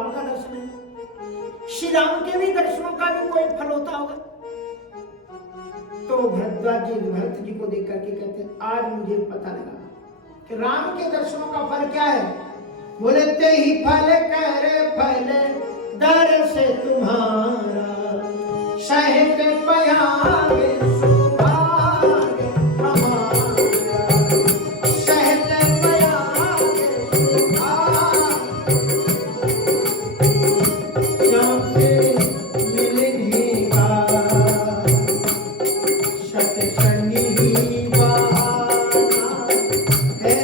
राम का दर्शन है। श्री राम के भी दर्शनों का भी कोई फल होता होगा। तो भरद्वाज जी भरत जी को देख करके कहते हैं आज मुझे पता लगा कि राम के दर्शनों का फल क्या है। बोले ते ही फल कर फल दर से तुम्हारा सहित पयागे सुभाग हमारा सहित पयागे सुभाग जाके मिलने का सत्संगी ही बहाना है।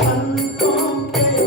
संतों के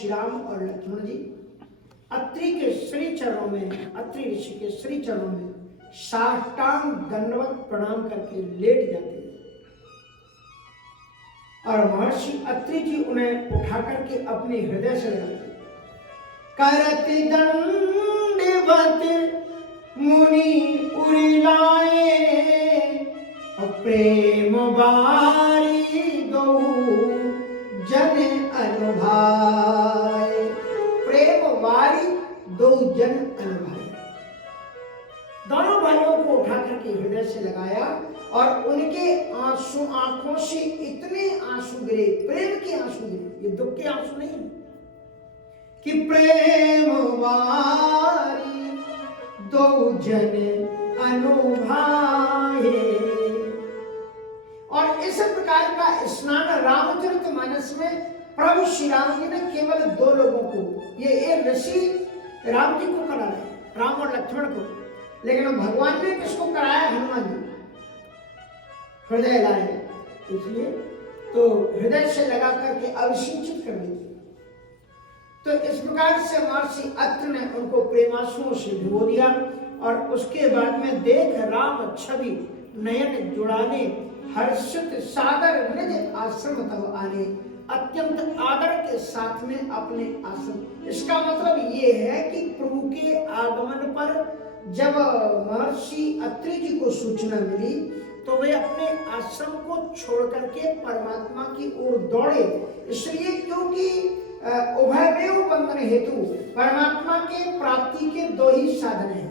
श्री राम और लक्ष्मण जी अत्रि के श्री चरणों में, अत्रि ऋषि के श्री चरणों में साष्टांग दंडवत प्रणाम करके लेट जाते हैं और महर्षि अत्रि जी उन्हें उठा करके अपने हृदय से लगाते। करति दंडवत मुनि उरिलाए प्रेम बारी दो जन अनुभाए। प्रेम वारी दो जन अनुभाए। दोनों भाइयों को उठा करके हृदय से लगाया और उनके आंसू, आंखों से इतने आंसू गिरे, प्रेम के आंसू गिरे, ये दुख के आंसू नहीं कि प्रेम वारी दो जन अनुभाए। और इस प्रकार का स्नान रामचरितमानस में प्रभु श्री राम जी ने केवल दो लोगों को, ये एक ऋषि राम जी को करा रहे, राम और लक्ष्मण को, लेकिन भगवान ने किसको कराया? हनुमान जी हृदय लाए, इसलिए तो हृदय से लगा करके अभिषिंचित कर दी। तो इस प्रकार से महर्षि अत्रि ने उनको प्रेमांसुओं से भिगो दिया और उसके बाद में देख राम छवि नयन जुड़ाने हर्षित सादर निज आश्रम तब आने, अत्यंत आदर के साथ में अपने आश्रम। इसका मतलब ये है कि प्रभु के आगमन पर जब महर्षि अत्रि जी को सूचना मिली तो वे अपने आश्रम को छोड़ करके परमात्मा की ओर दौड़े। इसलिए क्योंकि उभयमेव बंधन हेतु परमात्मा के प्राप्ति के दो ही साधन हैं,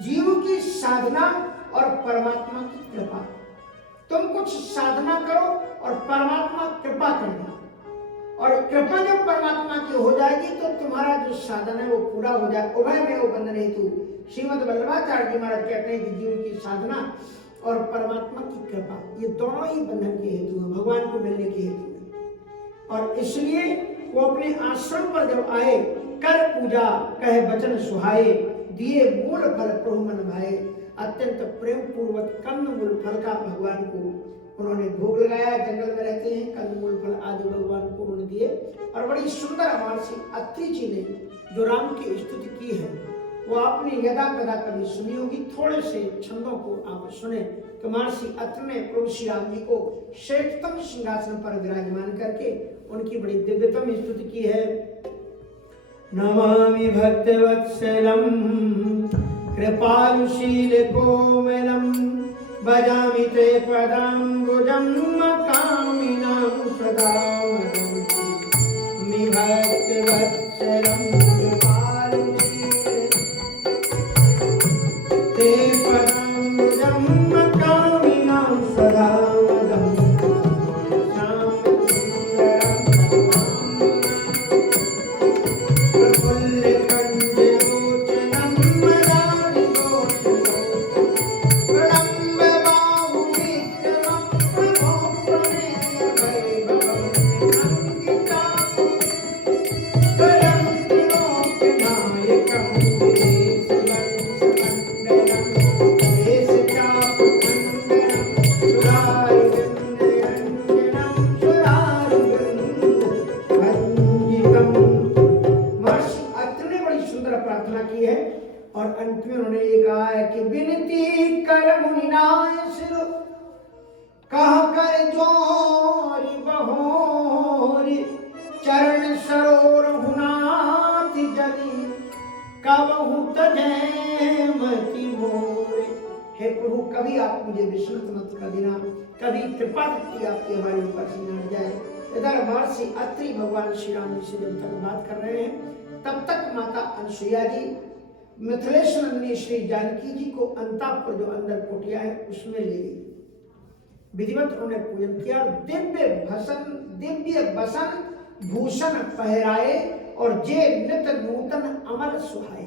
जीव की साधना और परमात्मा की कृपा। तुम कुछ साधना करो और परमात्मा कृपा करना, और कृपा जब परमात्मा की हो जाएगी तो तुम्हारा जो साधन है वो पूरा हो जाए। उभयमेव बंधन हेतु श्रीमद् वल्लभाचार्य जी महाराज कहते हैं कि जीव की साधना और परमात्मा की कृपा, ये दोनों ही बंधन के हेतु हैं, भगवान को मिलने के हेतु हैं। और इसलिए वो अपने आश्रम पर जब आए, कर पूजा कहे वचन सुहाए, दिए मूल फल प्रभु मन भाए। अत्यंत प्रेम पूर्वक कंद मूल फल का भगवान को उन्होंने भोग लगाया। जंगल में रहते हैं, कंद मूल फल आदि भगवान को उन्होंने दिए। और बड़ी सुंदर महर्षि अत्रि जी ने जो राम की स्तुति की है वो आपने यदा कदा कभी सुनी होगी। थोड़े से छंदों को आप सुने तो महर्षि अत्रि ने प्रभु श्री राम जी को श्रेष्ठतम सिंहासन पर विराजमान करके उनकी बड़ी दिव्यतम स्तुति की है। नमामि भक्तवत्सलम कृपालुशील कोमलम भजामि ते पदाम्बुजं कामिनां सदा मदं भक्तवत्सलम कृपालुशील ते पदाम्बुजं कामिनां सदा मदं कभी आप मुझे विस्मृत मत कर देना, कभी कृपा दृष्टि आपकी हमारे ऊपर से न हट जाए। इधर महर्षि अत्रि भगवान श्री राम जी से जब तक बात कर रहे हैं तब तक माता अनसुईया जी मिथिलेश नंदिनी श्री जानकी जी को अंतापुर जो अंदर कुटिया है उसमें ले गई। विधिवत उन्होंने पूजन किया, दिव्य बसन भूषण पहराए और जे नित नूतन अमल सुहाए।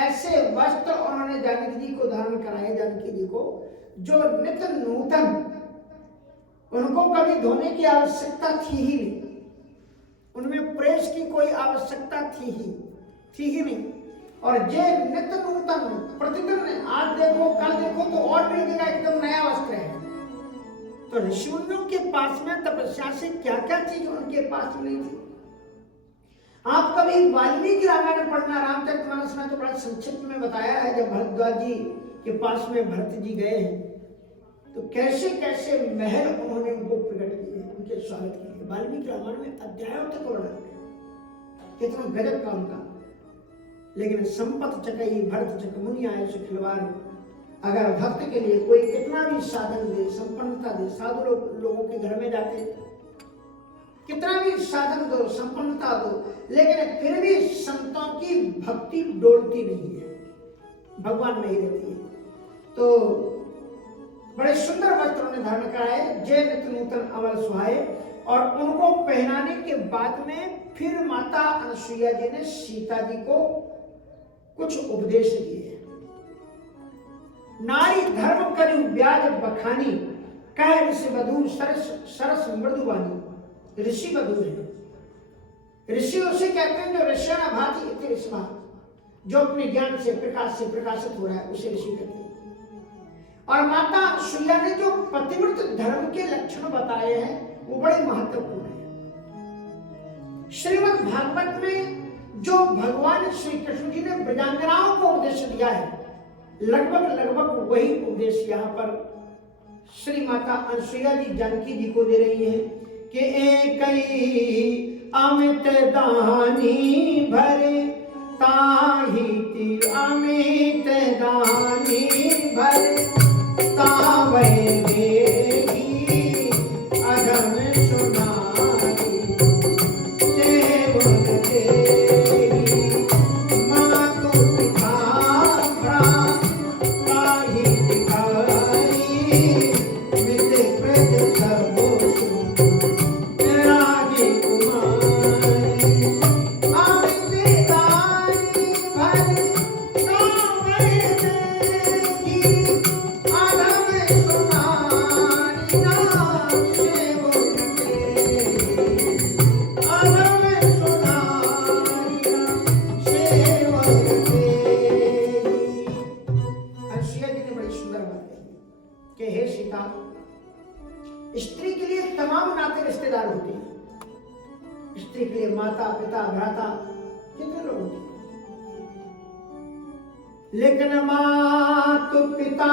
ऐसे वस्त्र उन्होंने जानकी जी को धारण कराए, जानकी जी को जो नित नूतन, उनको कभी धोने की आवश्यकता थी ही नहीं, उनमें प्रेस की कोई आवश्यकता थी ही नहीं। और जे नित नूतन, प्रतिदिन आज देखो कल देखो तो और मिलेगा, एकदम नया वस्त्र है। तो ऋषियों के पास में तपस्या से क्या क्या चीज उनके पास नहीं थी, आप कभी वाल्मीकि रामायण पढ़ना, रामचरितमानस में तो बड़ा संक्षिप्त में बताया है। जब भरद्वाज जी के पास में भरत जी गए हैं तो कैसे कैसे महल उन्होंने उनको प्रकट किए उनके स्वागत के लिए। वाल्मीकि रामायण में अध्यायों तक वर्णन है, कितना गजब का उनका। लेकिन संपत चकई भरत चक मुनि आए सुखिलवान। अगर भक्त के लिए कोई कितना भी साधन दे, संपन्नता दे, साधु लोगों के घर में जाते कितना भी साधन दो, संपन्नता दो, लेकिन फिर भी संतों की भक्ति डोलती नहीं है, भगवान नहीं रहती है। तो बड़े सुंदर वस्त्र उन्हें धारण कराए, जय नित नूतन अमर सुहाए। और उनको पहनाने के बाद में फिर माता अनसुईया जी ने सीता जी को कुछ उपदेश दिए। नारी धर्म करी ब्याज बखानी, कह ऋषि बधू सरस मृदुवानी। ऋषि बधू है, ऋषि उसे कहते हैं जो ऋषियाना भांति इति ऋषिमा, जो अपने ज्ञान से प्रकाश से प्रकाशित हो रहा है उसे ऋषि कहते हैं। और माता अनसुईया ने जो पतिव्रत धर्म के लक्षण बताए हैं वो बड़े महत्वपूर्ण है। श्रीमद् भागवत में जो भगवान श्री कृष्ण जी ने ब्रजांगनाओं को उपदेश दिया है, लगभग वही उपदेश यहाँ पर श्री माता अनसुईया जी जानकी जी को दे रही है कि एक अमित दानी भरे ताहि अमित दानी भरे तावै देही अधम सुनाई सेवक तेरी मातु पिता ताहि दिखाई मित प्रज सब स्त्री के लिए तमाम नाते रिश्तेदार होते हैं। स्त्री के लिए माता पिता भ्राता कितने लोग होते हैं, लेकिन मातु पिता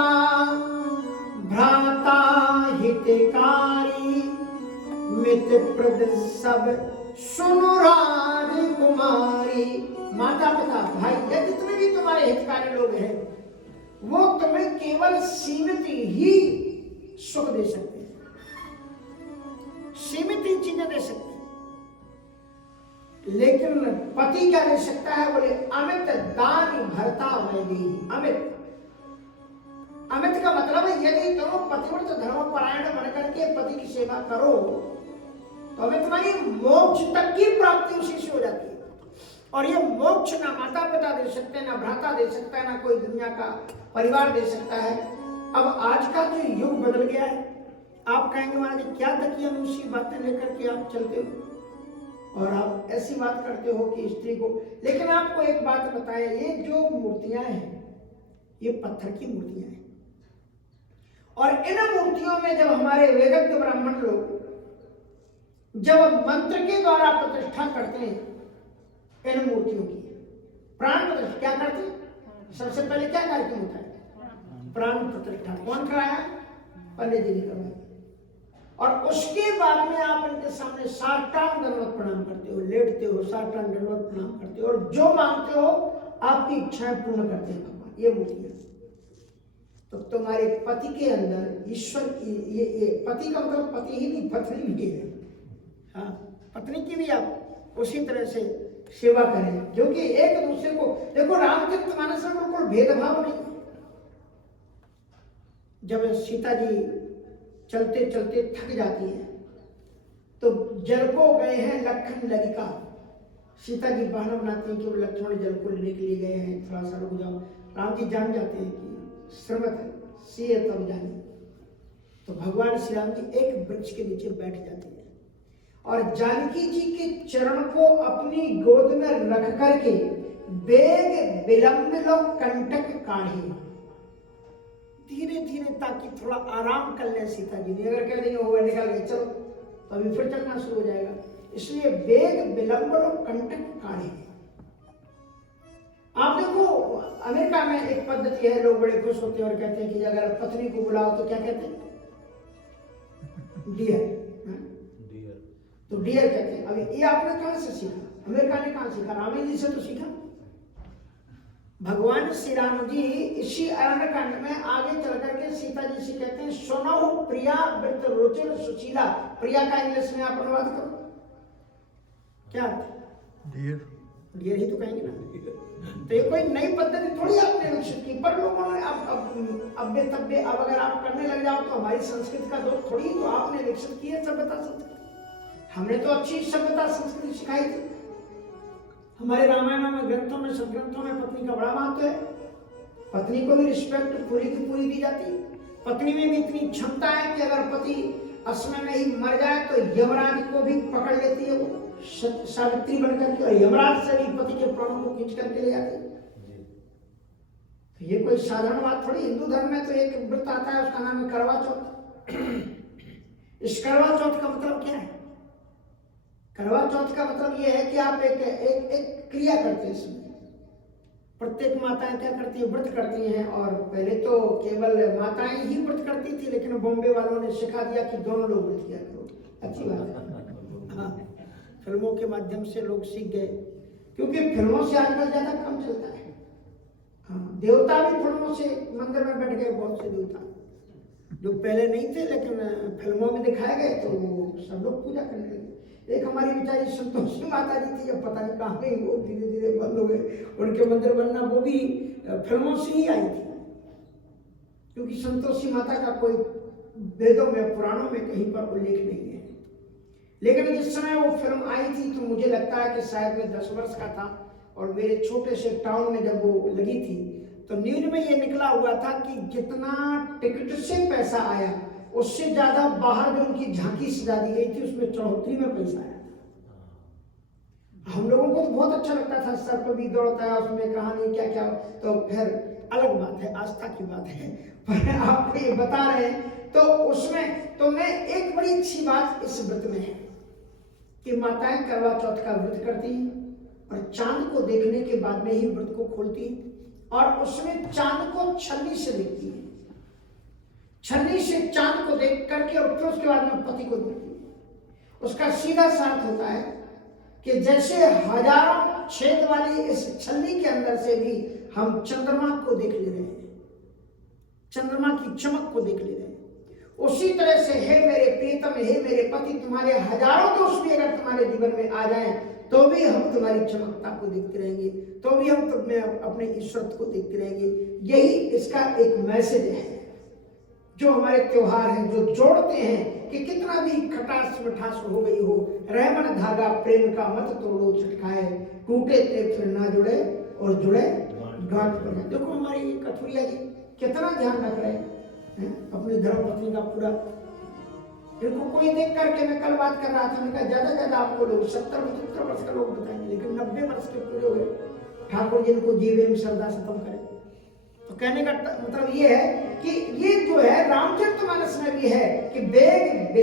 भ्राता हितकारी मित प्रद सब सुनो राजकुमारी। माता पिता भाई या जितने भी तुम्हारे हितकारी लोग हैं वो तुम्हें केवल सीमित ही सुख दे सकते हैं, सीमित ही चीजें दे सकते हैं। लेकिन पति क्या दे सकता है? बोले अमित दान भरता वैदेही। अमित, अमित का मतलब है यदि तुम पतिव्रत धर्मपरायण बनकर के पति की सेवा करो तो अमित तुम्हारी मोक्ष तक की प्राप्ति उसी से हो जाती है। और ये मोक्ष ना माता पिता दे सकते हैं, ना भ्राता दे सकता है, ना कोई दुनिया का परिवार दे सकता है। अब आज का जो युग बदल गया है, आप कहेंगे महाराज क्या तकियानुसी बातें लेकर के आप चलते हो और आप ऐसी बात करते हो कि स्त्री को। लेकिन आपको एक बात बताया, ये जो मूर्तियां हैं ये पत्थर की मूर्तियां हैं। और इन मूर्तियों में जब हमारे वेदज्ञ ब्राह्मण लोग जब मंत्र के द्वारा प्रतिष्ठा करते हैं इन मूर्तियों की, प्राण प्रतिष्ठा क्या करते हैं? सबसे पहले क्या कार्यक्रम होता है? प्राण प्रतिष्ठा। कौन कराया? पंडित जी ने करवाया। और उसके बाद में आप इनके सामने साष्टांग दंडवत प्रणाम करते हो, लेटते हो, साष्टांग दंडवत प्रणाम करते हो और जो मांगते हो आपकी इच्छाएं पूर्ण करते हैं भगवान। ये मूर्तियां। तो तुम्हारे पति के अंदर ईश्वर की ये पति का मतलब पति ही नहीं, पत्नी भी है। हाँ, पत्नी की भी आप उसी तरह से सेवा करें, क्योंकि एक दूसरे को देखो। रामचरितमानस में बिल्कुल भेदभाव नहीं। जब सीता जी चलते चलते थक जाती है तो जल को गए हैं लखन ललिका। सीता जी बहाना बनाती हैं कि वो लक्ष्मण जल को लेने के लिए गए हैं, थोड़ा सा रुक जाओ। राम जी जान जाते हैं कि श्रमत सीए तब जाने। तो भगवान श्री राम जी एक वृक्ष के नीचे बैठ जाते हैं और जानकी जी के चरण को अपनी गोद में रख करके बेग विलंब लो कंटक काढ़े, धीरे धीरे ताकि थोड़ा आराम कर ले सीता जी ने। अगर कह देंगे हो गया निकल गए चलो तो अभी फिर चलना शुरू हो जाएगा, इसलिए वेग विलंबन कंटक काढ़े। आप देखो अमेरिका में एक पद्धति है, लोग बड़े खुश होते हैं और कहते हैं कि अगर पत्नी को बुलाओ तो क्या कहते हैं? डियर। तो डियर कहते हैं। अभी ये आपने कहां से सीखा? अमेरिका ने कहां सीखा? रामायण जी से तो सीखा। भगवान श्री राम जी इसी अरण्यकांड में आगे चल करके सीता जी से कहते हैं सुनो प्रिया व्रत रुचिर सुशीला। प्रिया का इंग्लिश में आप अनुवाद करो, क्या? डियर। डियर ही तो कहेंगे ना। तो ये कोई नई पद्धति थोड़ी आपने विकसित की, पर लोगों ने अब अगर आप करने लग जाओ तो हमारी संस्कृति का दोष थोड़ी, तो आपने विकसित की है सभ्यता संस्कृति। हमने तो अच्छी सभ्यता संस्कृति सिखाई थी। हमारे रामायणों में, ग्रंथों में, सब ग्रंथों में पत्नी का बड़ा महत्व है। पत्नी को भी रिस्पेक्ट पूरी की पूरी दी जाती है। पत्नी में भी इतनी क्षमता है कि अगर पति असमय में ही मर जाए तो यमराज को भी पकड़ लेती है वो सावित्री बनकर के, और यमराज से भी पति के प्राणों को खींच करके ले जाती है। तो ये कोई साधारण बात थोड़ी। हिंदू धर्म में तो एक व्रत आता है, उसका नाम है करवा चौथ। इस करवा चौथ का मतलब क्या है? करवा चौथ का मतलब ये है कि आप एक क्रिया करते हैं। इसमें प्रत्येक माताएं क्या करती है? व्रत करती हैं। और पहले तो केवल माताएं ही व्रत करती थी, लेकिन बॉम्बे वालों ने सिखा दिया कि दोनों लोग व्रत किया करो। अच्छी बात है। हाँ, फिल्मों के माध्यम से लोग सीख गए, क्योंकि फिल्मों से आजकल ज्यादा कम चलता है। हाँ, देवता भी फिल्मों से मंदिर में बैठ गए, बहुत से देवता जो पहले नहीं थे लेकिन फिल्मों में दिखाए गए तो सब लोग पूजा करने लगे। एक हमारी बेचारी संतोषी माता जी थी, जब पता नहीं कहाँ गई, वो धीरे धीरे बंद हो गए। उनके मंदिर बनना वो भी फिल्मों से ही आई थी, क्योंकि संतोषी माता का कोई वेदों में, पुराणों में कहीं पर उल्लेख नहीं है। लेकिन जिस समय वो फिल्म आई थी तो मुझे लगता है कि शायद मैं 10 वर्ष का था, और मेरे छोटे से टाउन में जब वो लगी थी तो न्यूज में ये निकला हुआ था कि जितना टिकट से पैसा आया उससे ज्यादा बाहर जो उनकी झांकी सजा दी गई थी उसमें चढ़ोतरी में पैसा आया था। हम लोगों को तो बहुत अच्छा लगता था, सर पर भी दौड़ता है, उसमें कहानी क्या क्या, तो खैर अलग बात है, आस्था की बात है। पर आपको ये बता रहे हैं तो उसमें तो मैं एक बड़ी अच्छी बात इस व्रत में है कि माताएं करवा चौथ का व्रत करती हैं और चांद को देखने के बाद में ही व्रत को खोलती हैं, और उसमें चांद को छन्नी से देखती है। छन्नी से चांद को देख करके और फिर उसके बाद में पति को देखती है। उसका सीधा सा अर्थ होता है कि जैसे हजारों छेद वाली इस छन्नी के अंदर से भी हम चंद्रमा को देख ले रहे हैं, चंद्रमा की चमक को देख ले रहे हैं, उसी तरह से हे मेरे प्रियतम, हे मेरे पति, तुम्हारे हजारों दोष भी अगर तुम्हारे जीवन में आ जाएं तो भी हम तुम्हारी चमकता को देखते रहेंगे, तो भी हम तुम्हें अपने ईश्वर को देखते रहेंगे। यही इसका एक मैसेज है जो हमारे त्योहार हैं, जो जोड़ते हैं कि कितना भी खटास मिठास हो गई हो, रहमन धागा प्रेम का मत तोड़ो छटकाए, टूटे ते फिर ना जुड़े और जुड़े गांठ पर जाए। देखो हमारी कथुरिया जी कितना ध्यान रख रहे हैं अपनी धर्मपत्नी का पूरा। इनको कोई देख करके, मैं कल बात कर रहा था, मैंने कहा ज्यादा आपको लोग 70-75 वर्ष का लोग बताएंगे, लेकिन 90 वर्ष के पूरे हुए ठाकुर जी इनको जीवे में श्रद्धा से खत्म करें। तो कहने का मतलब ये है कि ये जो है रामचरितमानस में भी है कि वेग